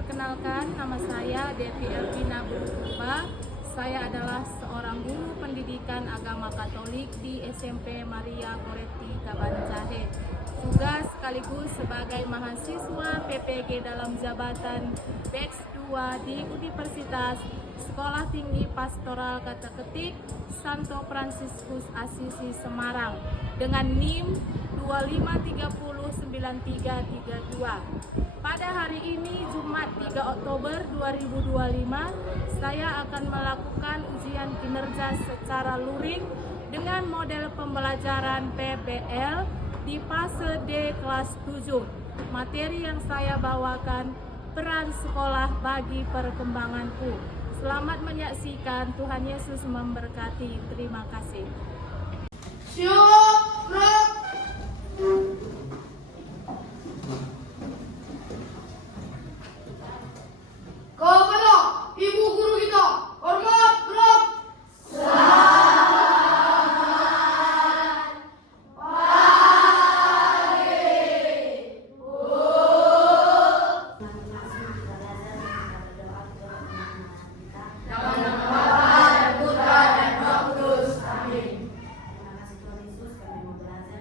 perkenalkan, nama saya Devi Elvina Purba. Saya adalah seorang guru pendidikan agama Katolik di SMP Maria Goretti Kabanjahe. Juga sekaligus sebagai mahasiswa PPG dalam jabatan Batch 2 di Universitas Sekolah Tinggi Pastoral Kata Ketik Santo Fransiskus Asisi Semarang dengan NIM 25309332. Pada hari ini Jumat 3 Oktober 2025, saya akan melakukan ujian kinerja secara luring dengan model pembelajaran PBL di fase D kelas 7. Materi yang saya bawakan, peran sekolah bagi perkembanganku. Selamat menyaksikan, Tuhan Yesus memberkati. Terima kasih. Kepada Ibu Guru kita, hormat gerak. Terima kasih Tuhan Yesus, kami mau belajar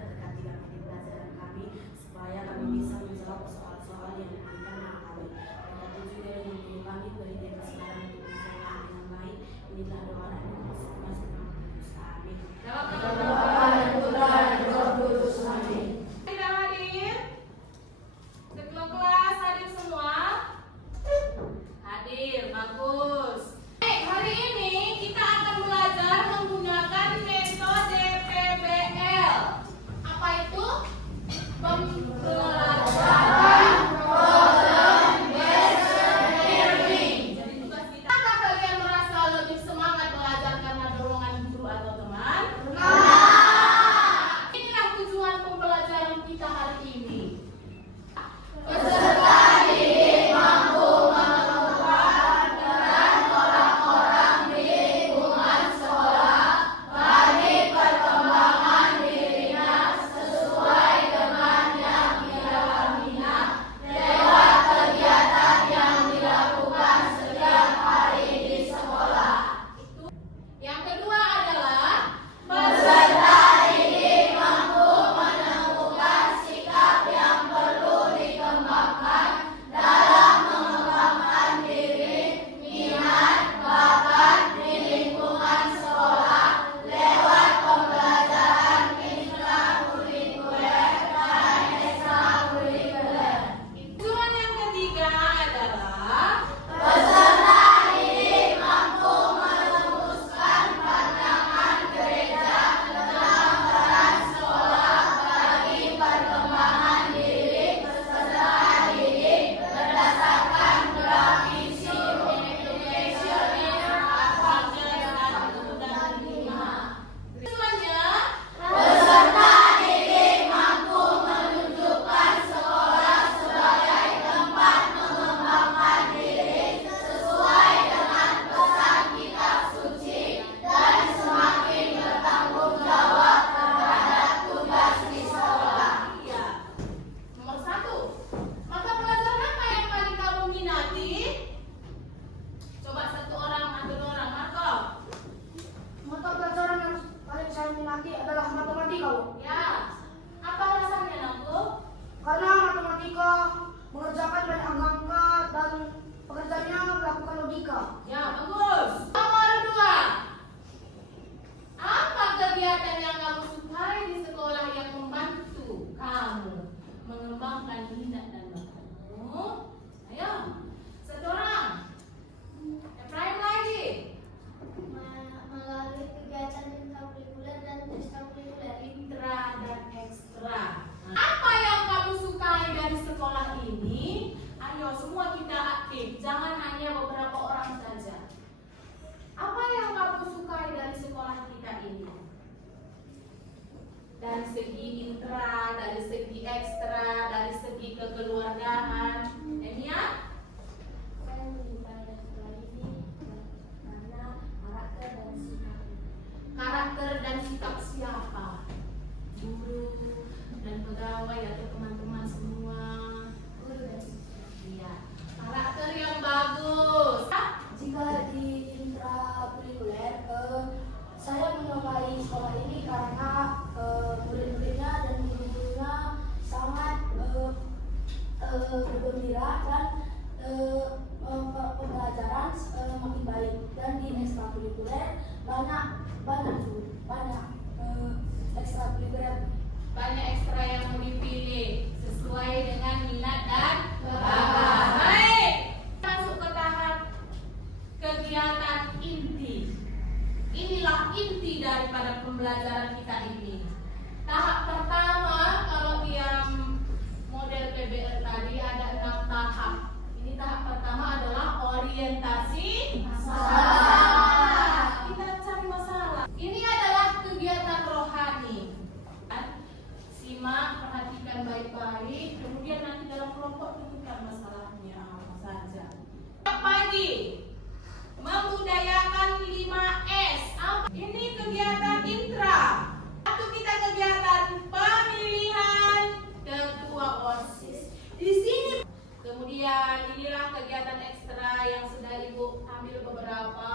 yang sudah Ibu ambil beberapa.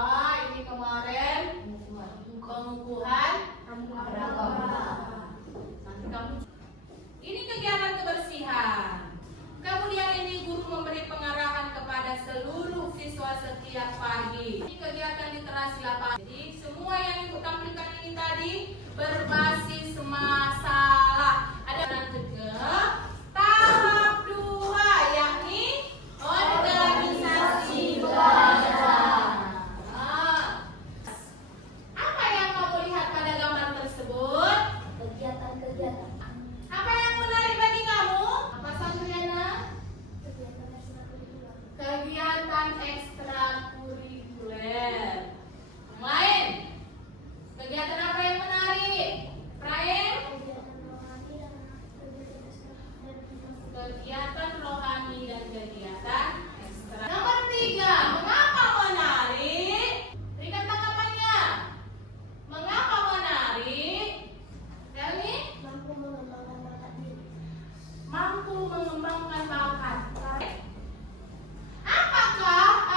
Ini kemarin pengukuhan berapa? Nanti kamu. Ini kegiatan kebersihan. Kemudian ini guru memberi pengarahan kepada seluruh siswa setiap pagi. Ini kegiatan literasi lapangan. Jadi semua yang Ibu tampilkan ini tadi berbasis masalah. Ada yang cegah. Tahap 2 yakni organisasi belajar. Apa yang kamu lihat pada gambar tersebut? Kegiatan-kegiatan Apa yang menarik bagi kamu? Apa Sandriana? Kegiatan ekstrakurikuler. Yang lain? Kegiatan apa yang menarik? Praim? Kegiatan rohani dan kegiatan ekstra. Nomor 3, mengapa menarik? Berikan tanggapannya. Mengapa menarik? Helmi? mampu mengembangkan bakat diri. Mampu mengembangkan bakat. Apakah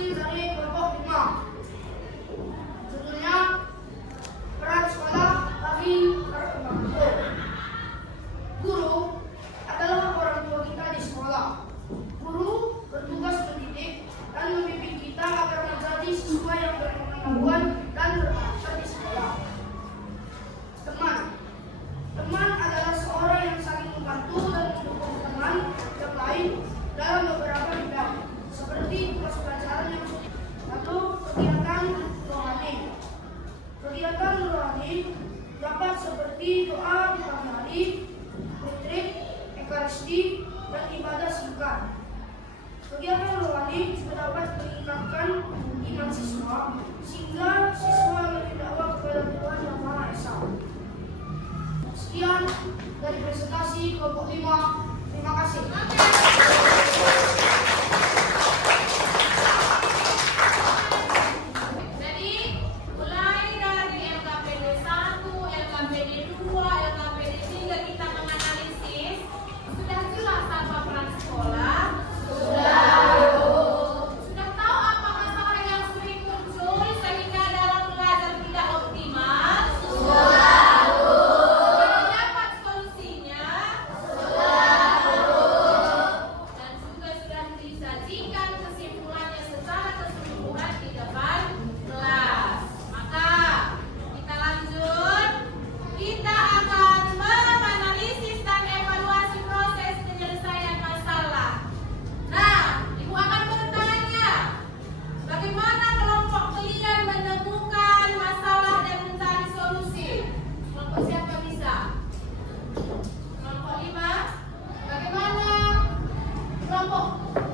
hasil dari kelompok 5. Judulnya peran sekolah bagi perkembangan guru. Guru adalah orang tua kita di sekolah. Guru bertugas mendidik dan membimbing kita agar menjadi siswa yang berpengetahuan dan berkarakter di sekolah. Teman adalah seorang yang saling membantu dan mendukung teman yang lain dalam beberapa bidang, seperti tugas pelajaran yang sulit. Lalu kegiatan rohani. Kegiatan rohani dapat seperti doa di pagi hari, retreat, ekaristi, dan ibadah singkat. Kegiatan rohani juga dapat meningkatkan iman siswa, sehingga siswa lebih dakwah kepada Tuhan Yang Maha Esa. Sekian dari presentasi kelompok 5. Terima kasih. Jadi mulai dari LKPD 1, LKPD 2, LKPD 3 kita menganalisis. Sudah jelas apa peran sekolah? Sudah tahu apa masalah yang sering muncul sehingga dalam belajar tidak optimal? Dapat solusinya? Dan juga sudah disajikan kesimpulannya secara keseluruhan di depan kelas. Maka kita lanjut. Kita akan menganalisis dan evaluasi proses penyelesaian masalah. Nah, Ibu akan bertanya, bagaimana kelompok kalian menemukan masalah dan mencari solusi? Kelompok siapa bisa? Kelompok 5. Bagaimana kelompok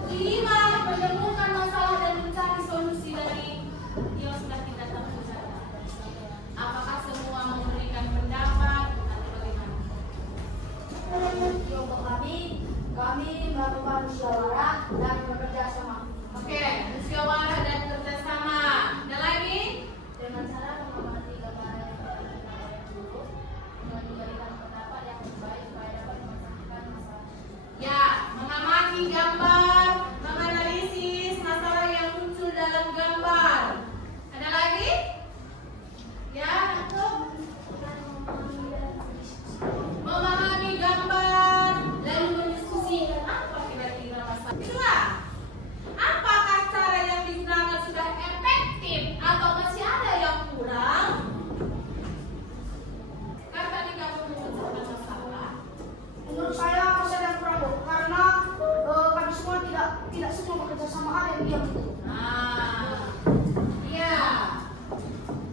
5 menemukan masalah dan mencari solusi dari yang sudah kita temukan? Apakah semua memberikan pendapat atau bagaimana? Kelompok kami melakukan musyawarah dan bekerja sama Oke, musyawarah dan kerjasama. Ada lagi? dengan cara mengamati gambaran yang telah kita lihat dulu dan memberikan pendapat yang terbaik supaya dapat menyelesaikan masalah. Ya, mengamati gambar, menganalisis masalah yang muncul dalam gambar. Ada lagi? Ya, untuk memahami gambar, lalu mendiskusikan apa kira-kira masalah. Kedua, apakah cara yang digunakan sudah efektif atau masih ada yang kurang? Kan tadi kamu mengucapkan masalah. Menurut saya masih ada yang kurang, Bu, karena kami semua tidak semua bekerja sama, ada yang diam. Nah, iya,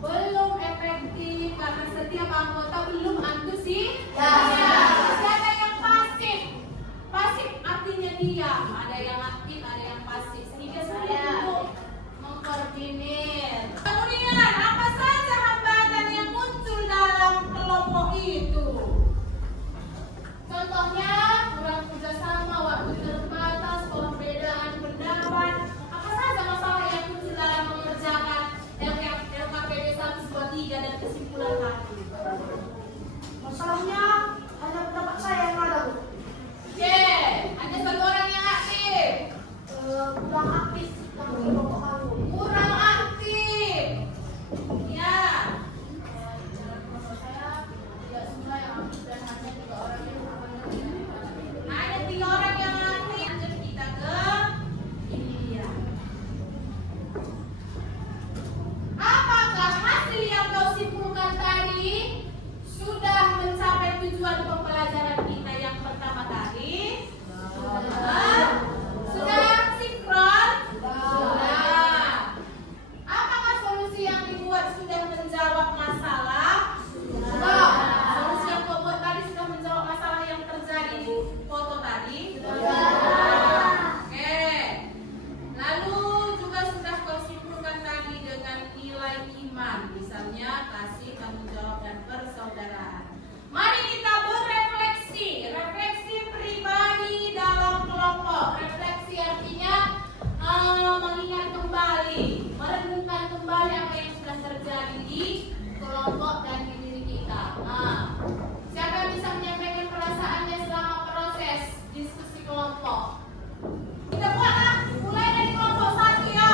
belum efektif karena setiap anggota belum antusias. Masih ada yang pasif. Pasif artinya diam. Ada yang aktif, ada yang pasif. Sehingga sulit untuk mengkoordinir. Kemudian, apa saja hambatan yang muncul dalam kelompok itu? Contohnya, kurang kerjasama, waktu terbatas, perbedaan pendapat. Apa saja masalah yang muncul dalam mengerjakan LKPD 1, 2, 3 dan kesimpulan tadi? Masalahnya hanya pendapat saya yang ada, Bu. Oke, ada satu orang yang aktif. Kurang aktif dalam kelompok kami, Bu. Kurang aktif. Ya. Dalam kelompok saya tidak semua yang aktif dan hanya 3 orang yang aktif. Nah, ada 3 orang yang aktif. Lanjut kita ke ini dia. Apakah hasil yang kau simpulkan tadi sudah mencapai tujuan pembelajaran kita yang pertama tadi? Sudah sinkron? Sudah. Apakah solusi yang dibuat sudah menjawab masalah? Sudah. Solusi yang kau buat tadi sudah menjawab masalah yang terjadi di foto tadi? Oke. Lalu juga sudah kau simpulkan tadi dengan nilai iman, misalnya kasih, tanggung jawab, dan persaudaraan. Mari kita berefleksi, refleksi pribadi dalam kelompok. Refleksi artinya mengingat kembali, merenungkan kembali apa yang sudah terjadi di kelompok dan di diri kita. Siapa yang bisa menyampaikan perasaannya selama proses diskusi kelompok? Kita buatlah, mulai dari kelompok 1 ya.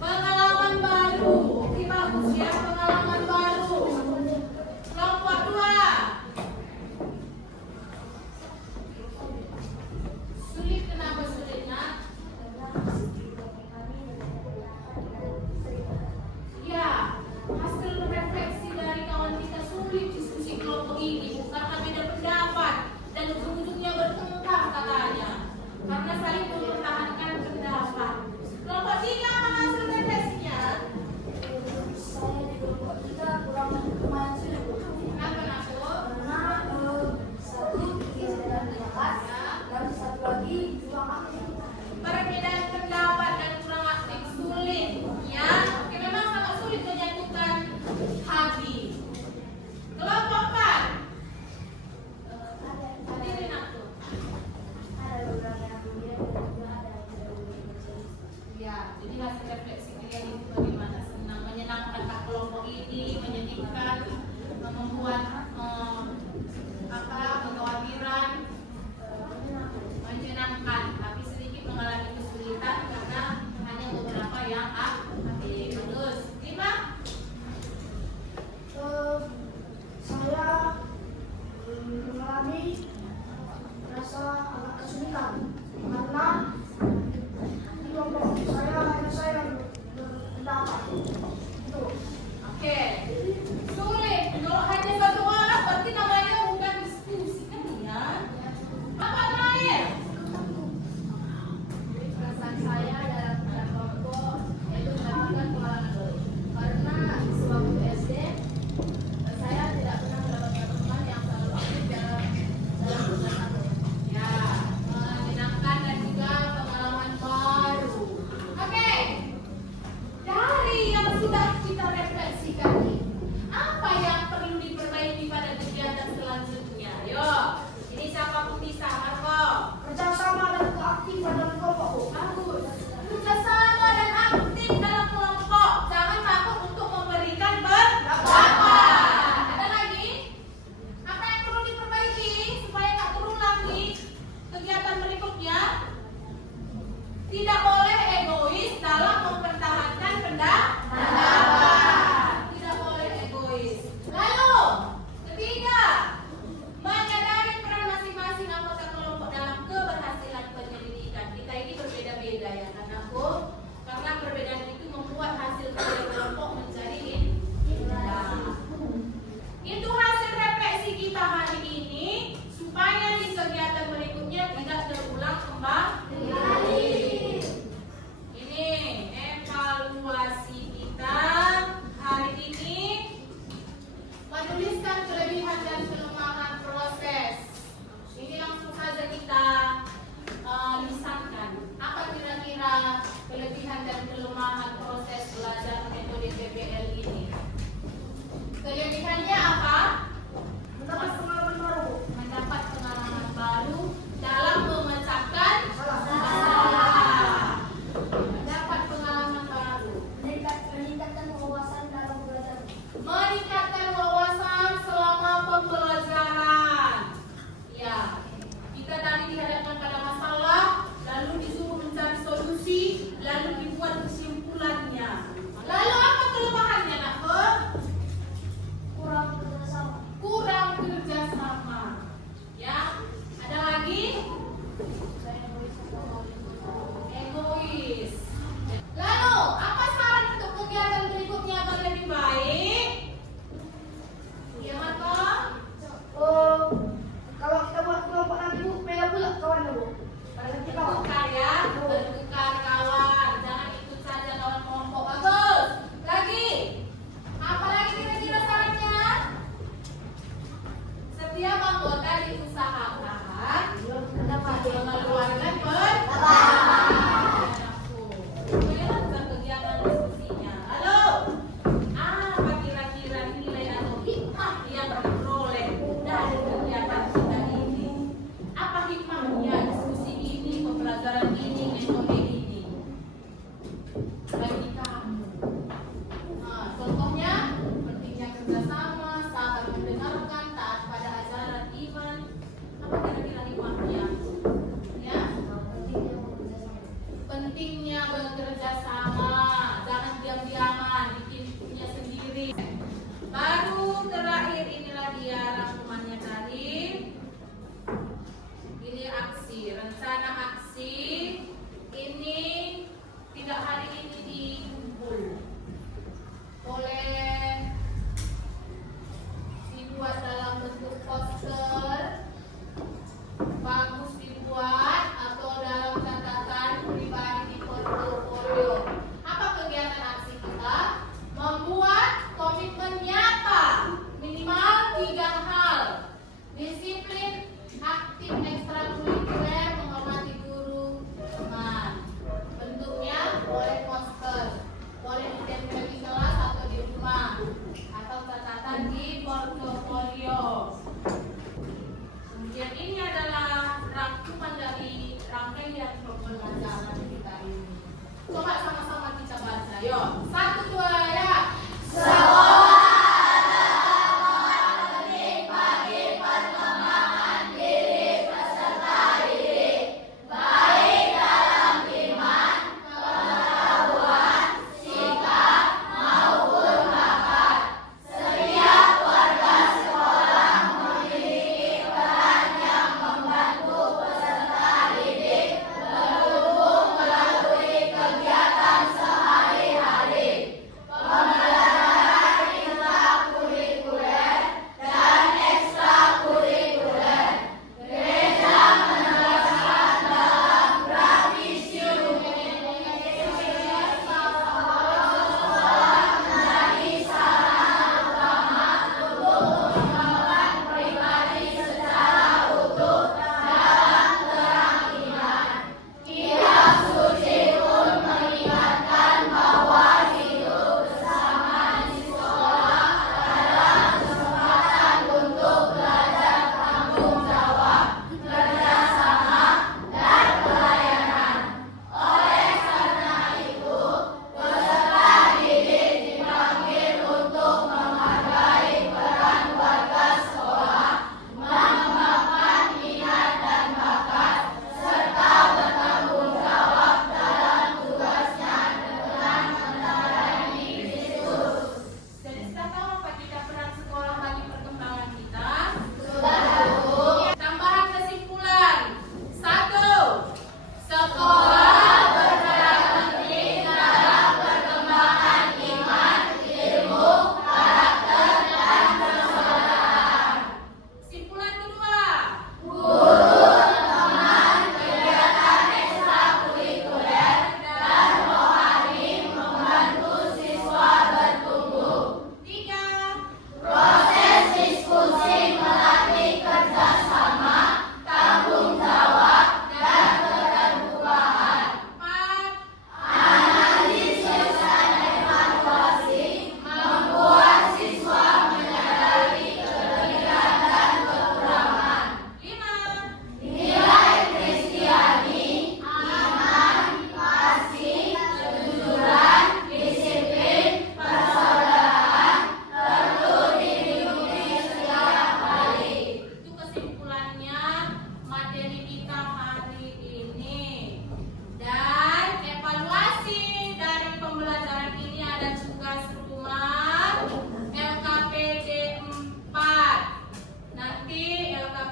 Pengalaman baru. Oke, bagus ya, pengalaman baru. Kelompok 2. Sulit, kenapa sulit, nak? Ya, hasil refleksi dari kawan kita sulit diskusi kelompok ini karena beda pendapat dan ujung-ujungnya bertengkar katanya karena saling mempertahankan pendapat. Kelompok 3 apa hasil refleksinya? Saya di kelompok 3 kurang lumayan sulit. Kenapa, nak? Karena satu sedang dibahas dan satu lagi kurang aktif. Perbedaan pendapat dan kurang aktif sulit, ya. Oke, memang sangat sulit menyatukan hati. Kelompok 4. Hadirin aku. Ada beberapa yang kemudian dan juga ada yang tidak begitu. Ya, jadi hasil refleksi kalian itu bagaimana? Senang, menyenangkan tak kelompok ini, menyedihkan, membuat kekhawatiran, menyenangkan, tapi sedikit mengalami kesulitan karena hanya beberapa yang aktif. Bagus. 5. Saya mengalami rasa agak kesulitan karena di kelompok saya hanya saya yang berpendapat. Itu. Oke. Sulit. Kalau hanya satu orang berarti namanya bukan diskusi kan ya? Apa terakhir? Perasaan saya dalam kelompok itu mendapatkan pengalaman baru. Karena sewaktu SD saya tidak pernah mendapatkan teman yang selalu aktif dalam tugas aku. Ya, menyenangkan dan juga pengalaman baru. Oke, dari yang sudah kita refleksikan ini, apa yang perlu diperbaiki pada kegiatan selanjutnya? Yo, ini siapapun bisa, Marco. Kerjasama dan keaktifan dalam kelompok. Bagus. Kerjasama dan aktif dalam kelompok. Jangan takut untuk memberikan pendapat. Ada lagi? Apa yang perlu diperbaiki supaya tak terulang di kegiatan berikutnya? Tidak boleh egois dalam mempertahankan pendapat. Tidak boleh egois. Lalu, ketiga, menyadari peran masing-masing anggota kelompok dalam keberhasilan penyelidikan. Kita ini berbeda-beda ya kan aku? Karena perbedaan itu membuat hasil kerja kelompok menjadi indah. Itu hasil refleksi kita hari ini supaya di kegiatan berikutnya tidak terulang kembali. Ini evaluasi kita hari ini menuliskan kelebihan dan kelemahan proses. Ini langsung saja kita lisankan. Apa kira-kira kelebihan dan kelemahan proses belajar metode PBL ini? Kelebihannya apa? Mendapat pengalaman baru. Mendapat pengalaman baru dalam memecahkan masalah. Mendapat pengalaman baru. Meningkatkan wawasan dalam belajar. Meningkatkan wawasan selama pembelajaran. Ya, kita tadi dihadapkan pada masalah, lalu disuruh mencari solusi, lalu dibuat kesimpulannya. Lalu apa kelemahannya, nak? Kurang kerjasama. Kurang kerjasama. Ya, ada lagi? Egois. Lalu, apa saran untuk kegiatan berikutnya agar lebih baik? Ya, Marco? Kalau kita buat kelompok nanti Bu, beda pula kawannya Bu. Nanti kawan. Bertukar ya, bertukar kawan. Jangan ikut saja kawan kelompok. Bagus. Lagi. Apa lagi kira-kira sarannya? Setiap anggota diusahakan mengeluarkan pendapat. Mengeluarkan kegiatan diskusinya. Halo. Apa kira-kira nilai atau hikmah yang diperoleh dari kegiatan kita ini? Apa hikmahnya diskusi ini, pembelajaran ini, metode ini bagi kamu? Nah, contohnya pentingnya kerjasama, sabar mendengarkan, taat pada ajaran iman. Apa kira-kira hikmahnya?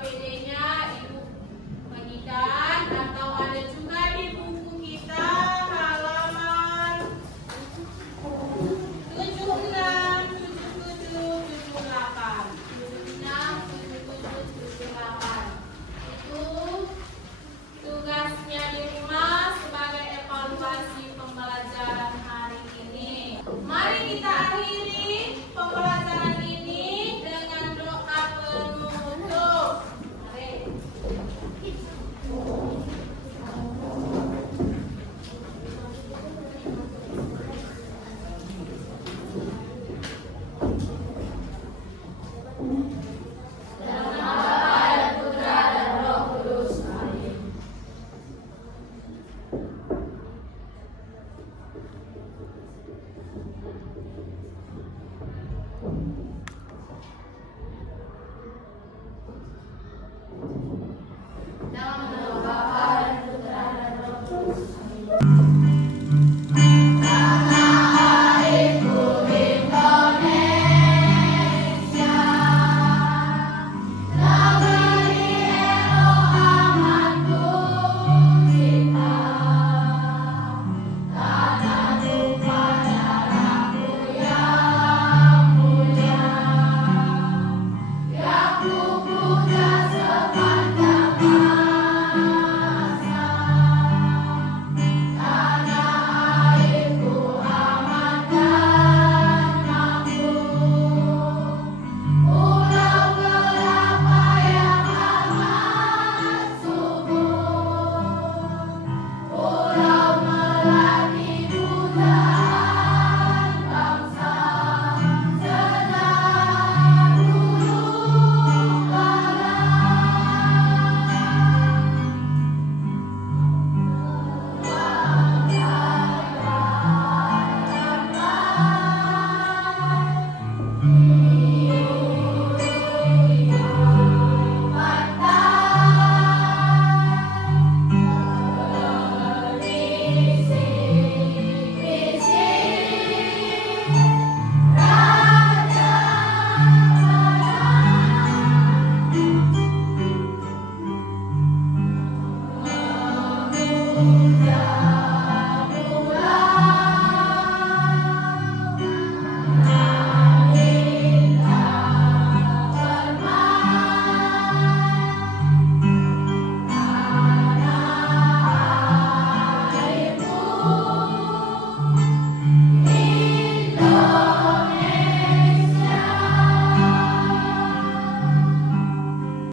APD